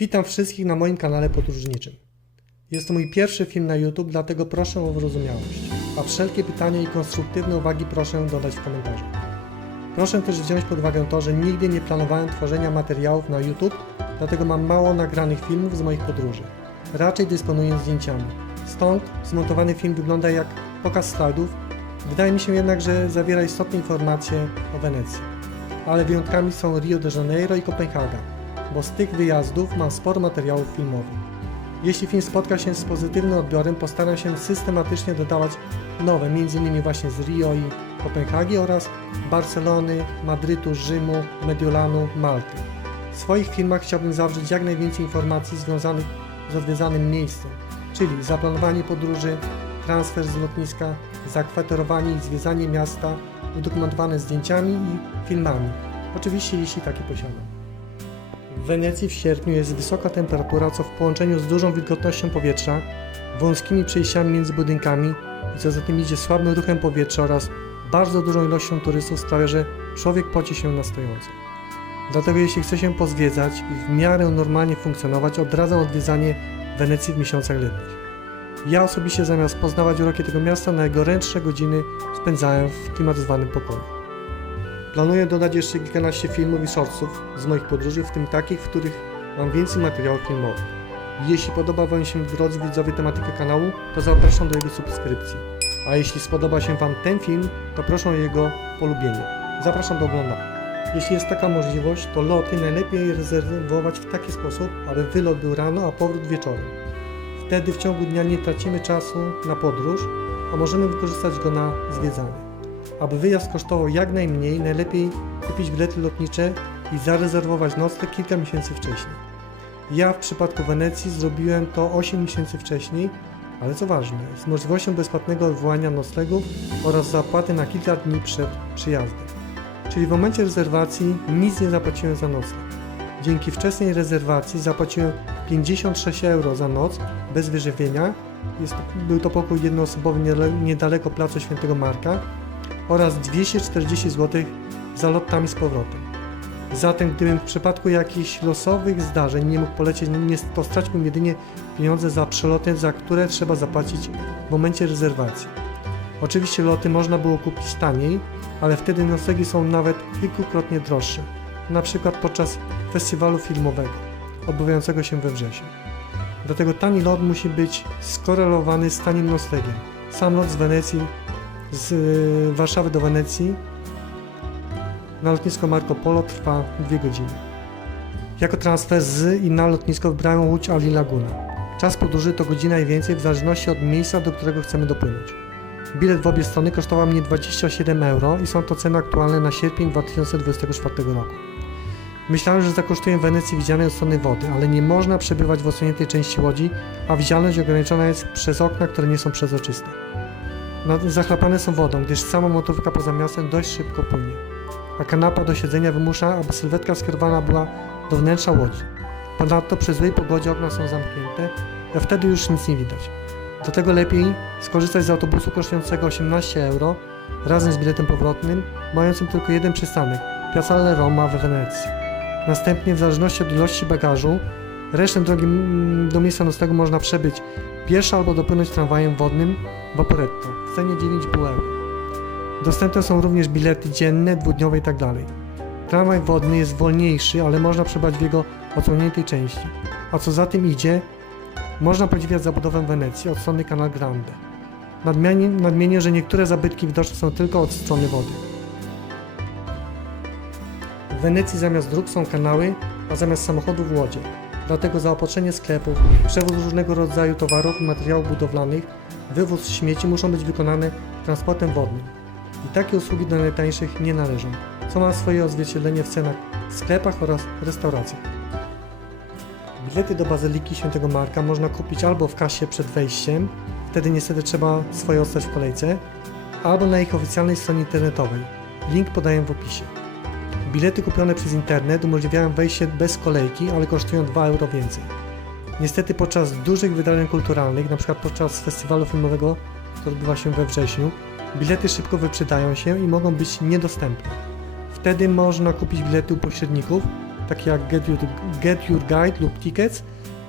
Witam wszystkich na moim kanale podróżniczym. Jest to mój pierwszy film na YouTube, dlatego proszę o wyrozumiałość, a wszelkie pytania i konstruktywne uwagi proszę dodać w komentarzu. Proszę też wziąć pod uwagę to, że nigdy nie planowałem tworzenia materiałów na YouTube, dlatego mam mało nagranych filmów z moich podróży. Raczej dysponuję zdjęciami. Stąd zmontowany film wygląda jak pokaz slajdów. Wydaje mi się jednak, że zawiera istotne informacje o Wenecji. Ale wyjątkami są Rio de Janeiro i Kopenhaga, bo z tych wyjazdów mam sporo materiałów filmowych. Jeśli film spotka się z pozytywnym odbiorem, postaram się systematycznie dodawać nowe, m.in. właśnie z Rio i Kopenhagi oraz Barcelony, Madrytu, Rzymu, Mediolanu, Malty. W swoich filmach chciałbym zawrzeć jak najwięcej informacji związanych z odwiedzanym miejscem, czyli zaplanowanie podróży, transfer z lotniska, zakwaterowanie i zwiedzanie miasta, udokumentowane zdjęciami i filmami. Oczywiście jeśli takie posiadam. W Wenecji w sierpniu jest wysoka temperatura, co w połączeniu z dużą wilgotnością powietrza, wąskimi przejściami między budynkami i co za tym idzie słabym ruchem powietrza oraz bardzo dużą ilością turystów sprawia, że człowiek poci się na stojąco. Dlatego jeśli chce się pozwiedzać i w miarę normalnie funkcjonować, odradzam odwiedzanie Wenecji w miesiącach letnich. Ja osobiście zamiast poznawać uroki tego miasta, najgorętsze godziny spędzałem w klimatyzowanym pokoju. Planuję dodać jeszcze kilkanaście filmów i shortsów z moich podróży, w tym takich, w których mam więcej materiałów filmowych. Jeśli podoba Wam się, drodzy widzowie, tematyka kanału, to zapraszam do jego subskrypcji. A jeśli spodoba się Wam ten film, to proszę o jego polubienie. Zapraszam do oglądania. Jeśli jest taka możliwość, to loty najlepiej rezerwować w taki sposób, aby wylot był rano, a powrót wieczorem. Wtedy w ciągu dnia nie tracimy czasu na podróż, a możemy wykorzystać go na zwiedzanie. Aby wyjazd kosztował jak najmniej, najlepiej kupić bilety lotnicze i zarezerwować nocleg kilka miesięcy wcześniej. Ja w przypadku Wenecji zrobiłem to 8 miesięcy wcześniej, ale co ważne, z możliwością bezpłatnego odwołania noclegu oraz zapłaty na kilka dni przed przyjazdem. Czyli w momencie rezerwacji nic nie zapłaciłem za nocleg. Dzięki wczesnej rezerwacji zapłaciłem 56 € za noc bez wyżywienia. Był to pokój jednoosobowy niedaleko placu Świętego Marka oraz 240 zł za lot tam i z powrotem. Zatem gdybym w przypadku jakichś losowych zdarzeń nie mógł polecieć, to straciłbym jedynie pieniądze za przeloty, za które trzeba zapłacić w momencie rezerwacji. Oczywiście loty można było kupić taniej, ale wtedy noclegi są nawet kilkukrotnie droższe, na przykład podczas festiwalu filmowego odbywającego się we wrześniu. Dlatego tani lot musi być skorelowany z tanim noclegiem. Sam lot z Wenecji, z Warszawy do Wenecji na lotnisko Marco Polo trwa 2 godziny. Jako transfer z i na lotnisko wybrałem łódź Ali Laguna. Czas podróży to godzina i więcej w zależności od miejsca, do którego chcemy dopłynąć. Bilet w obie strony kosztował mnie 27 € i są to ceny aktualne na sierpień 2024 roku. Myślałem, że zakosztuję w Wenecji widzialnej od strony wody, ale nie można przebywać w odsłoniętej części łodzi, a widzialność ograniczona jest przez okna, które nie są przezroczyste. Zachlapane są wodą, gdyż sama motorówka poza miastem dość szybko płynie, a kanapa do siedzenia wymusza, aby sylwetka skierowana była do wnętrza łodzi. Ponadto przy złej pogodzie okna są zamknięte, a wtedy już nic nie widać. Do tego lepiej skorzystać z autobusu kosztującego 18 € razem z biletem powrotnym, mającym tylko jeden przystanek – Piazzale Roma we Wenecji. Następnie, w zależności od ilości bagażu, resztę drogi do miejsca noclegu można przebyć pieszo albo dopłynąć tramwajem wodnym Vaporetto w cenie 9,5 €. Dostępne są również bilety dzienne, dwudniowe itd. Tramwaj wodny jest wolniejszy, ale można przebywać w jego odsłoniętej części. A co za tym idzie, można podziwiać zabudowę Wenecji od strony Canal Grande. Nadmienię, że niektóre zabytki widoczne są tylko od strony wody. W Wenecji zamiast dróg są kanały, a zamiast samochodów łodzie. Dlatego zaopatrzenie sklepów, przewóz różnego rodzaju towarów i materiałów budowlanych, wywóz śmieci muszą być wykonane transportem wodnym. I takie usługi do najtańszych nie należą, co ma swoje odzwierciedlenie w cenach w sklepach oraz restauracjach. Bilety do Bazyliki Świętego Marka można kupić albo w kasie przed wejściem, wtedy niestety trzeba swoje ostać w kolejce, albo na ich oficjalnej stronie internetowej. Link podaję w opisie. Bilety kupione przez internet umożliwiają wejście bez kolejki, ale kosztują 2 € więcej. Niestety podczas dużych wydarzeń kulturalnych, np. podczas festiwalu filmowego, który odbywa się we wrześniu, bilety szybko wyprzedają się i mogą być niedostępne. Wtedy można kupić bilety u pośredników, takie jak Get Your Guide lub Tickets,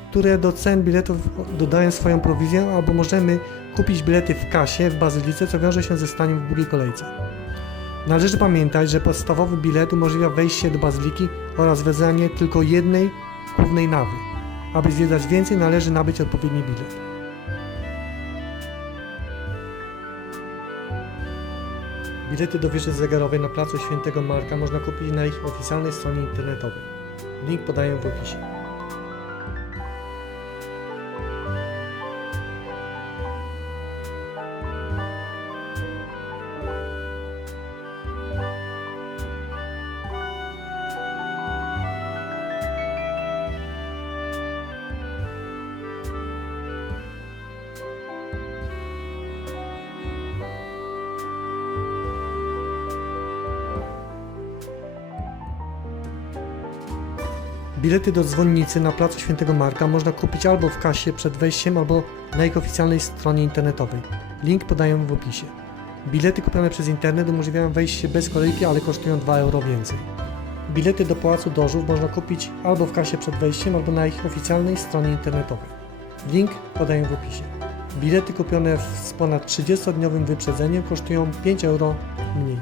które do cen biletów dodają swoją prowizję, albo możemy kupić bilety w kasie w Bazylice, co wiąże się ze staniem w długiej kolejce. Należy pamiętać, że podstawowy bilet umożliwia wejście do Bazyliki oraz wezwanie tylko jednej głównej nawy. Aby zwiedzać więcej, należy nabyć odpowiedni bilet. Bilety do wieży zegarowej na placu Świętego Marka można kupić na ich oficjalnej stronie internetowej. Link podaję w opisie. Bilety do dzwonnicy na placu Świętego Marka można kupić albo w kasie przed wejściem, albo na ich oficjalnej stronie internetowej. Link podaję w opisie. Bilety kupione przez internet umożliwiają wejście bez kolejki, ale kosztują 2 euro więcej. Bilety do Pałacu Dożów można kupić albo w kasie przed wejściem, albo na ich oficjalnej stronie internetowej. Link podaję w opisie. Bilety kupione z ponad 30-dniowym wyprzedzeniem kosztują 5 euro mniej.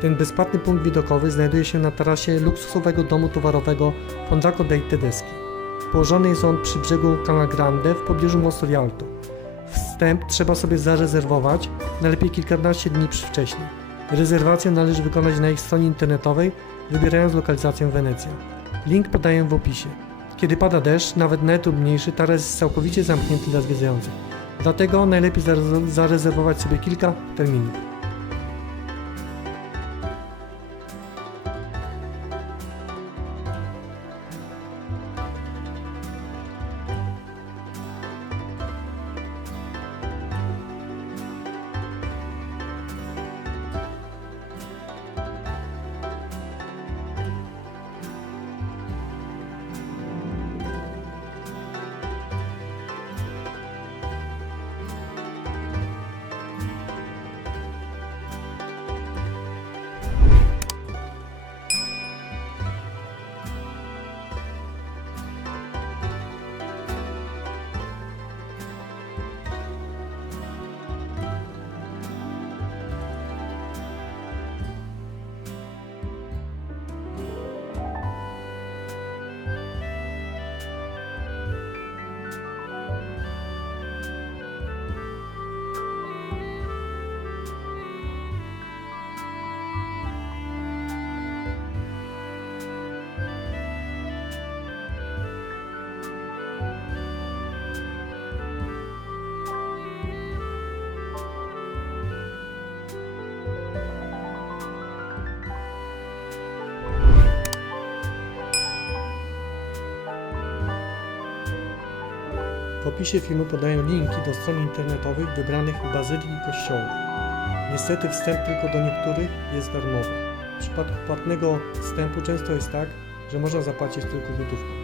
Ten bezpłatny punkt widokowy znajduje się na tarasie luksusowego domu towarowego Fondaco dei Tedeschi. Położony jest on przy brzegu Canal Grande w pobliżu Mostu Rialto. Wstęp trzeba sobie zarezerwować, najlepiej kilkanaście dni wcześniej. Rezerwację należy wykonać na ich stronie internetowej, wybierając lokalizację Wenecja. Link podaję w opisie. Kiedy pada deszcz, nawet najtrudniejszy, taras jest całkowicie zamknięty dla zwiedzających. Dlatego najlepiej zarezerwować sobie kilka terminów. W opisie filmu podaję linki do stron internetowych wybranych bazylik i kościołów. Niestety wstęp tylko do niektórych jest darmowy. W przypadku płatnego wstępu często jest tak, że można zapłacić tylko gotówką.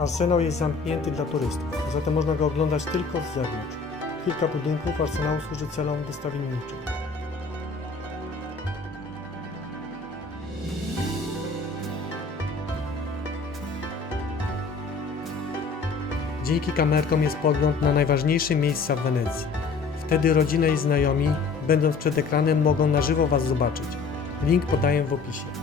Arsenał jest zamknięty dla turystów, zatem można go oglądać tylko z zewnątrz. Kilka budynków arsenału służy celom wystawienniczym. Dzięki kamerkom jest pogląd na najważniejsze miejsca w Wenecji. Wtedy rodzina i znajomi, będąc przed ekranem, mogą na żywo Was zobaczyć. Link podaję w opisie.